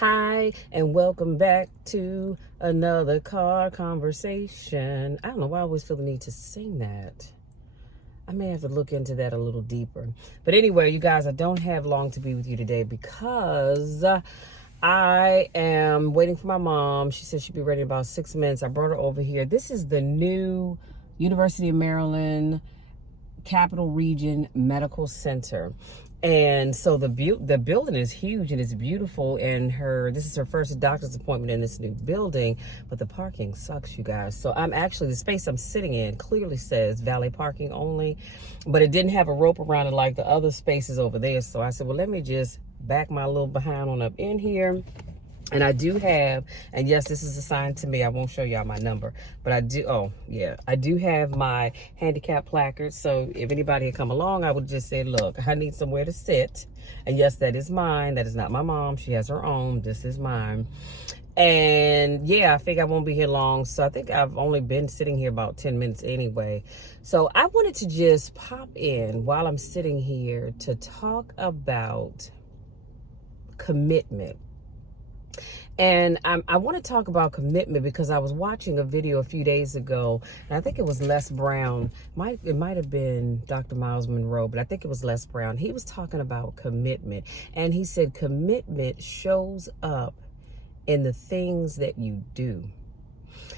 Hi, and welcome back to another car conversation. I don't know why I always feel the need to sing that. I may have to look into that a little deeper. But anyway, you guys, I don't have long to be with you today because I am waiting for my mom. She said she'd be ready in about 6 minutes. I brought her over here. This is the new University of Maryland Capital Region Medical Center. And so the building is huge and it's beautiful, and this is her first doctor's appointment in this new building, but the parking sucks, you guys. So the space I'm sitting in clearly says valet parking only, but it didn't have a rope around it like the other spaces over there. So I said, well, let me just back my little behind on up in here. And I do have, and yes, this is assigned to me. I won't show y'all my number, but I do have my handicap placard. So if anybody had come along, I would just say, look, I need somewhere to sit. And yes, that is mine. That is not my mom. She has her own. This is mine. And yeah, I think I won't be here long. So I think I've only been sitting here about 10 minutes anyway. So I wanted to just pop in while I'm sitting here to talk about commitment. And I want to talk about commitment because I was watching a video a few days ago, and I think it was Les Brown. It might have been Dr. Miles Monroe, but I think it was Les Brown. He was talking about commitment, and he said commitment shows up in the things that you do.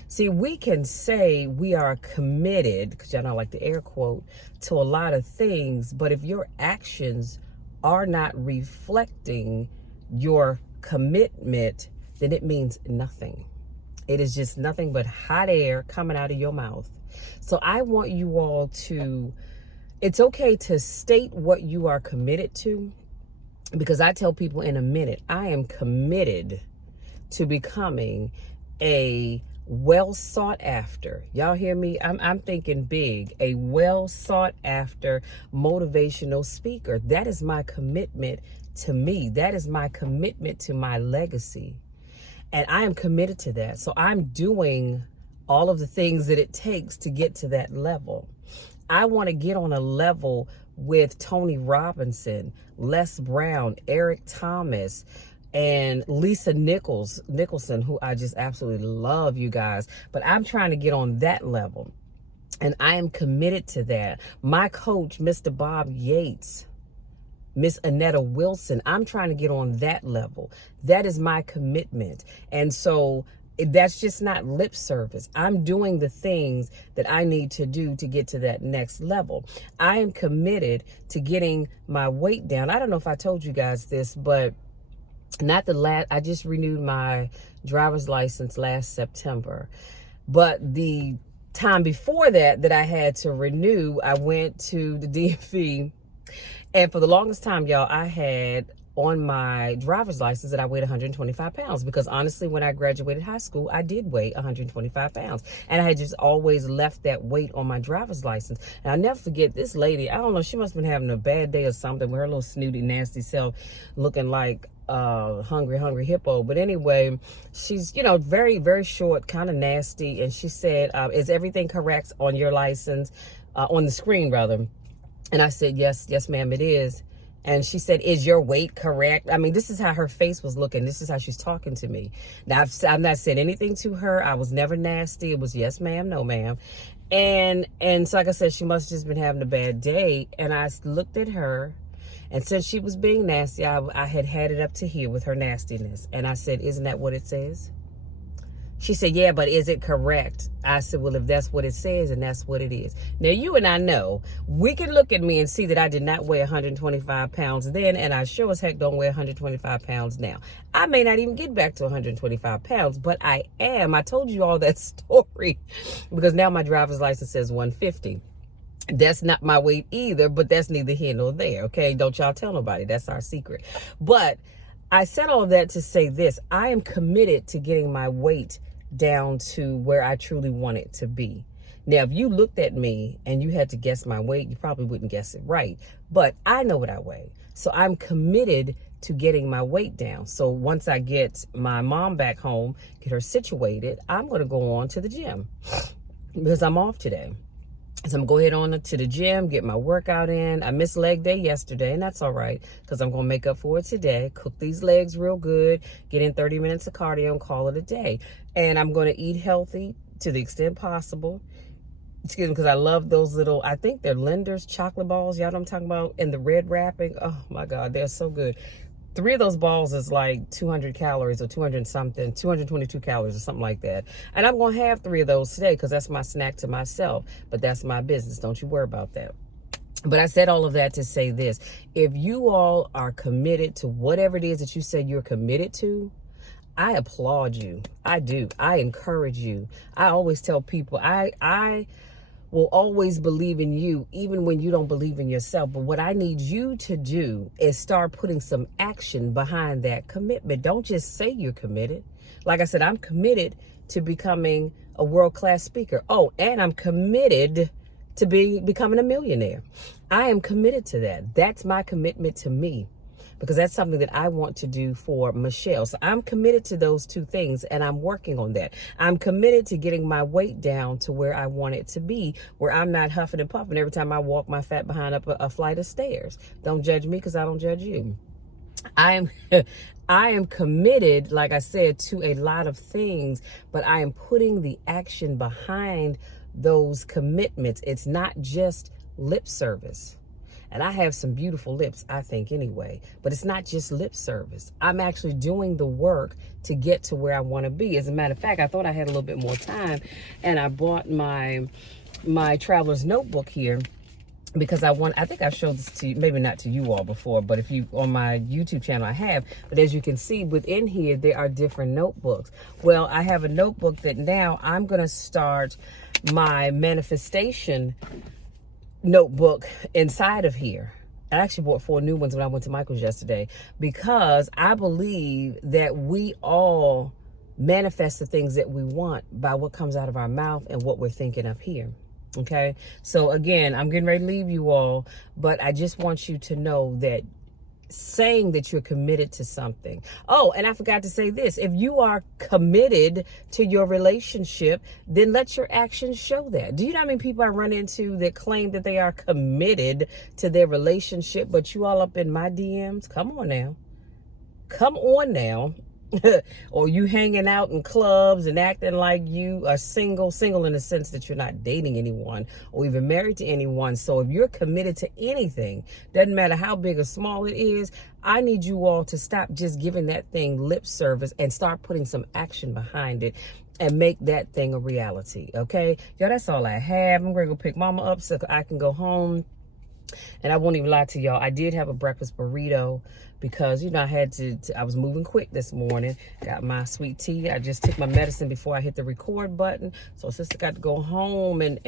See, we can say we are committed, because y'all know I like the air quote, to a lot of things, but if your actions are not reflecting your commitment, then it means nothing. It is just nothing but hot air coming out of your mouth. So I want you all to, it's okay to state what you are committed to, because I tell people in a minute, I am committed to becoming a well sought after, y'all hear me? I'm thinking big, a well sought after motivational speaker. That is my commitment to me. That is my commitment to my legacy. And I am committed to that. So I'm doing all of the things that it takes to get to that level. I want to get on a level with Tony Robinson, Les Brown, Eric Thomas, and Lisa Nicholson, who I just absolutely love, you guys. But I'm trying to get on that level. And I am committed to that. My coach, Mr. Bob Yates, Miss Annetta Wilson, I'm trying to get on that level. That is my commitment. And so that's just not lip service. I'm doing the things that I need to do to get to that next level. I am committed to getting my weight down. I don't know if I told you guys this, but I just renewed my driver's license last September. But the time before that I had to renew, I went to the DMV. And for the longest time, y'all, I had on my driver's license that I weighed 125 pounds, because honestly, when I graduated high school, I did weigh 125 pounds. And I had just always left that weight on my driver's license. And I'll never forget this lady. I don't know, she must have been having a bad day or something with her little snooty, nasty self looking like hungry hippo. But anyway, she's, very, very short, kind of nasty. And she said, is everything correct on your license, on the screen rather? And I said, yes, ma'am, it is. And she said, is your weight correct? I mean, this is how her face was looking. This is how she's talking to me. Now, I've not said anything to her. I was never nasty. It was yes, ma'am, no, ma'am. And so, like I said, she must have just been having a bad day. And I looked at her, and since she was being nasty, I had it up to here with her nastiness. And I said, isn't that what it says? She said, yeah, but is it correct? I said, well, if that's what it says, and that's what it is. Now, you and I know, we can look at me and see that I did not weigh 125 pounds then, and I sure as heck don't weigh 125 pounds now. I may not even get back to 125 pounds, but I am. I told you all that story because now my driver's license says 150. That's not my weight either, but that's neither here nor there, okay? Don't y'all tell nobody. That's our secret. But I said all of that to say this. I am committed to getting my weight down to where I truly want it to be. Now, if you looked at me and you had to guess my weight, you probably wouldn't guess it right. But I know what I weigh. So I'm committed to getting my weight down. So once I get my mom back home, get her situated, I'm going to go on to the gym because I'm off today. So I'm going to go ahead on to the gym, get my workout in. I missed leg day yesterday, and that's all right because I'm going to make up for it today. Cook these legs real good, get in 30 minutes of cardio and call it a day. And I'm going to eat healthy to the extent possible. Excuse me, because I love those little, I think they're Linder's chocolate balls. Y'all know what I'm talking about? In the red wrapping. Oh my God, they're so good. 3 of those balls is like 200 calories or 200 something, 222 calories or something like that. And I'm going to have 3 of those today because that's my snack to myself. But that's my business. Don't you worry about that. But I said all of that to say this. If you all are committed to whatever it is that you say you're committed to, I applaud you. I do. I encourage you. I always tell people, I will always believe in you, even when you don't believe in yourself. But what I need you to do is start putting some action behind that commitment. Don't just say you're committed. Like I said, I'm committed to becoming a world-class speaker. Oh, and I'm committed to becoming a millionaire. I am committed to that. That's my commitment to me, because that's something that I want to do for Michelle. So I'm committed to those 2 things, and I'm working on that. I'm committed to getting my weight down to where I want it to be, where I'm not huffing and puffing every time I walk my fat behind up a flight of stairs. Don't judge me because I don't judge you. I am committed, like I said, to a lot of things, but I am putting the action behind those commitments. It's not just lip service. And I have some beautiful lips, I think, anyway. But it's not just lip service. I'm actually doing the work to get to where I want to be. As a matter of fact, I thought I had a little bit more time, and I bought my traveler's notebook here because I think I've showed this to you, maybe not to you all before, but if you on my YouTube channel, I have. But as you can see within here, there are different notebooks. Well, I have a notebook that now I'm going to start my manifestation notebook inside of here. I actually bought 4 new ones when I went to Michael's yesterday, because I believe that we all manifest the things that we want by what comes out of our mouth and what we're thinking up here. Okay. So again, I'm getting ready to leave you all, but I just want you to know that saying that you're committed to something. Oh, and I forgot to say this. If you are committed to your relationship, then let your actions show that. Do you know how many people I run into that claim that they are committed to their relationship, but you all up in my DMs? Come on now. Come on now. Or you hanging out in clubs and acting like you are single in the sense that you're not dating anyone or even married to anyone. So if you're committed to anything, doesn't matter how big or small it is, I need you all to stop just giving that thing lip service and start putting some action behind it and make that thing a reality. Okay, yo, that's all I have. I'm gonna go pick mama up so I can go home. And I won't even lie to y'all, I did have a breakfast burrito because, you know, I had I was moving quick this morning. Got my sweet tea. I just took my medicine before I hit the record button. So sister got to go home and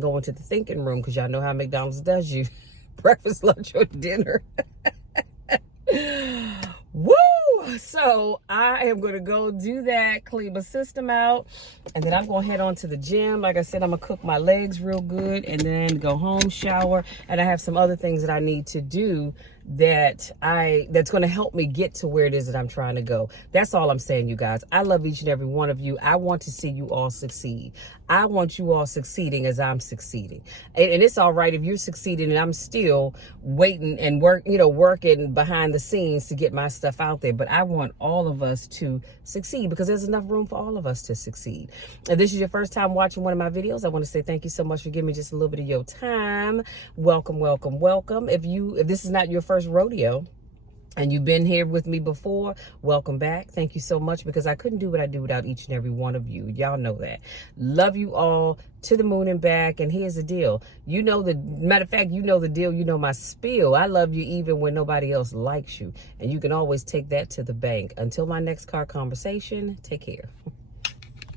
go into the thinking room, because y'all know how McDonald's does you. Breakfast, lunch, or dinner. Woo! So I am going to go do that, clean my system out, and then I'm going to head on to the gym. Like I said, I'm going to cook my legs real good and then go home, shower, and I have some other things that I need to do that's going to help me get to where it is that I'm trying to go. That's all I'm saying, you guys. I love each and every one of you. I want to see you all succeed. I want you all succeeding as I'm succeeding. And it's all right if you're succeeding and I'm still waiting and working behind the scenes to get my stuff out there. But I want all of us to succeed, because there's enough room for all of us to succeed. If this is your first time watching one of my videos, I want to say thank you so much for giving me just a little bit of your time. Welcome, welcome, welcome. If this is not your first rodeo and you've been here with me before, welcome back. Thank you so much, because I couldn't do what I do without each and every one of you. Y'all know that. Love you all to the moon and back. And here's the deal. Matter of fact, you know the deal. You know my spiel. I love you even when nobody else likes you. And you can always take that to the bank. Until my next car conversation, take care.